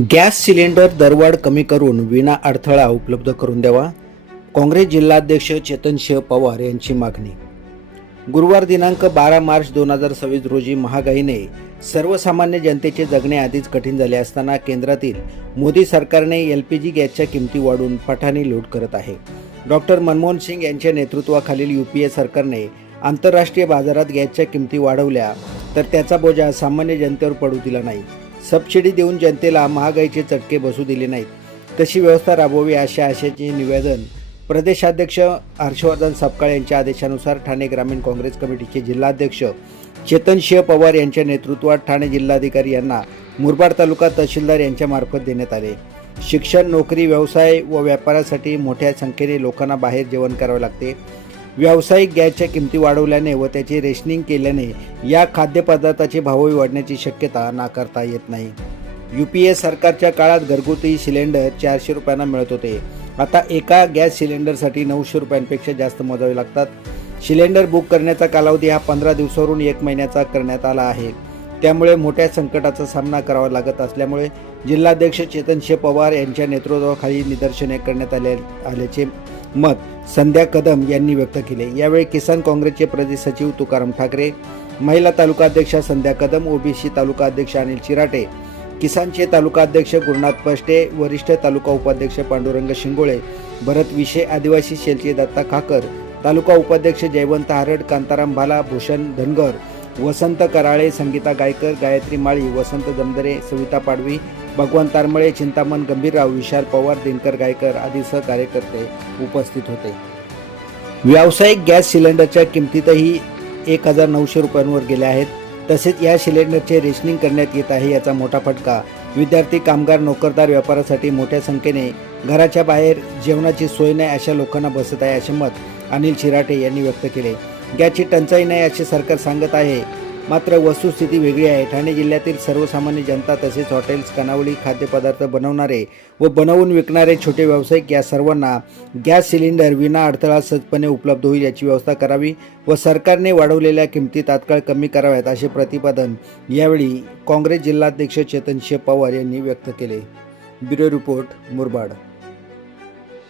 Gas cylinder दरवाढ कमी करून विना अडथळा उपलब्ध करून द्यावा. काँग्रेस जिल्हाध्यक्ष चेतनसिंह पवार यांची मागणी. गुरुवार दिनांक 12 मार्च 2026 रोजी महागाईने सर्वसामान्य जनतेचे जगणे आधीच कठीण झाले असताना केंद्रातील मोदी सरकारने LPG गॅसच्या किमती वाढवून पठाणी लूट करत आहे. डॉक्टर मनमोहन सिंग यांच्या नेतृत्वाखालील UPA सरकारने आंतरराष्ट्रीय बाजारात गॅसच्या किमती वाढवल्या तर त्याचा बोजा सामान्य जनतेवर पडू दिला नाही. सबसिडी देऊन जनतेला महागाईचे चटके बसू दिले नाहीत. तशी व्यवस्था राबवावी अशा आशयाचे निवेदन प्रदेशाध्यक्ष हर्षवर्धन सपकाळ यांच्या आदेशानुसार ठाणे ग्रामीण काँग्रेस कमिटीचे जिल्हाध्यक्ष चेतनसिंह पवार यांच्या नेतृत्वात ठाणे जिल्हाधिकारी यांना मुरबाड तालुका तहसीलदार यांच्यामार्फत देण्यात आले. शिक्षण, नोकरी, व्यवसाय व व्यापारासाठी मोठ्या संख्येने लोकांना बाहेर जेवण करावे लागते. व्यावसायिक गॅसच्या किमती वाढवल्याने व त्याचे रेशनिंग केल्याने या खाद्यपदार्थाचे भावही वाढण्याची शक्यता नाकारता येत नाही. UPA सरकारच्या काळात घरगुती सिलेंडर 400 रुपयांना मिळत होते. आता एका गॅस सिलेंडरसाठी 900 रुपयांपेक्षा जास्त मोजावे लागतात. सिलेंडर बुक करण्याचा कालावधी हा 15 दिवसावरून 1 महिन्याचा करण्यात आला आहे. त्यामुळे मोठ्या संकटाचा सामना करावा लागत असल्यामुळे जिल्हाध्यक्ष चेतनसिंह पवार यांच्या नेतृत्वाखाली निदर्शने करण्यात आल्याचे मत संध्या कदम यांनी व्यक्त केले. यावेळी किसान काँग्रेसचे प्रदेश सचिव तुकाराम ठाकरे, महिला तालुका अध्यक्षा संध्या कदम, OBC तालुका अध्यक्ष अनिल चिराटे, किसानचे तालुका अध्यक्ष गुरुनाथ पष्टे, वरिष्ठ तालुका उपाध्यक्ष पांडुरंग शिंगोळे, भरत विशे, आदिवासी सेलचे दत्ता खाकर, तालुका उपाध्यक्ष जयवंत हारड, कांताराम भाला, भूषण धनगर, वसंत कराळे, संगीता गायकर, गायत्री माळी, वसंत जमदरे, सविता पाडवी, भगवान तारमळे, चिंतामण गंभीरराव, विशाल पवार, दिनकर गायकर आदी कार्यकर्ते उपस्थित होते. व्यावसायिक गॅस सिलेंडरच्या किमतीतही 1900 रुपयांवर गेल्या आहेत. तसेच या सिलेंडरचे रेशनिंग करण्यात येत आहे. याचा मोठा फटका विद्यार्थी, कामगार, नोकरदार, व्यापारासाठी मोठ्या संख्येने घराच्या बाहेर जेवणाची सोय नाही अशा लोकांना बसत आहे, असे मत अनिल चिराटे यांनी व्यक्त केले. गॅसची टंचाई नाही असे सरकार सांगत आहे, मात्र वस्तुस्थिती वेगळी आहे. ठाणे जिल्ह्यातील सर्वसामान्य जनता तसेच हॉटेल्स, खानावळी, खाद्यपदार्थ बनवणारे व बनवून विकणारे छोटे व्यावसायिक या सर्वांना गॅस सिलेंडर विना अडथळा सहजपणे उपलब्ध होईल याची व्यवस्था करावी व सरकारने वाढवलेल्या किमती तात्काळ कमी कराव्यात असे प्रतिपादन यावेळी काँग्रेस जिल्हाध्यक्ष चेतनसिंह पवार यांनी व्यक्त केले. Bureau report, Murbad.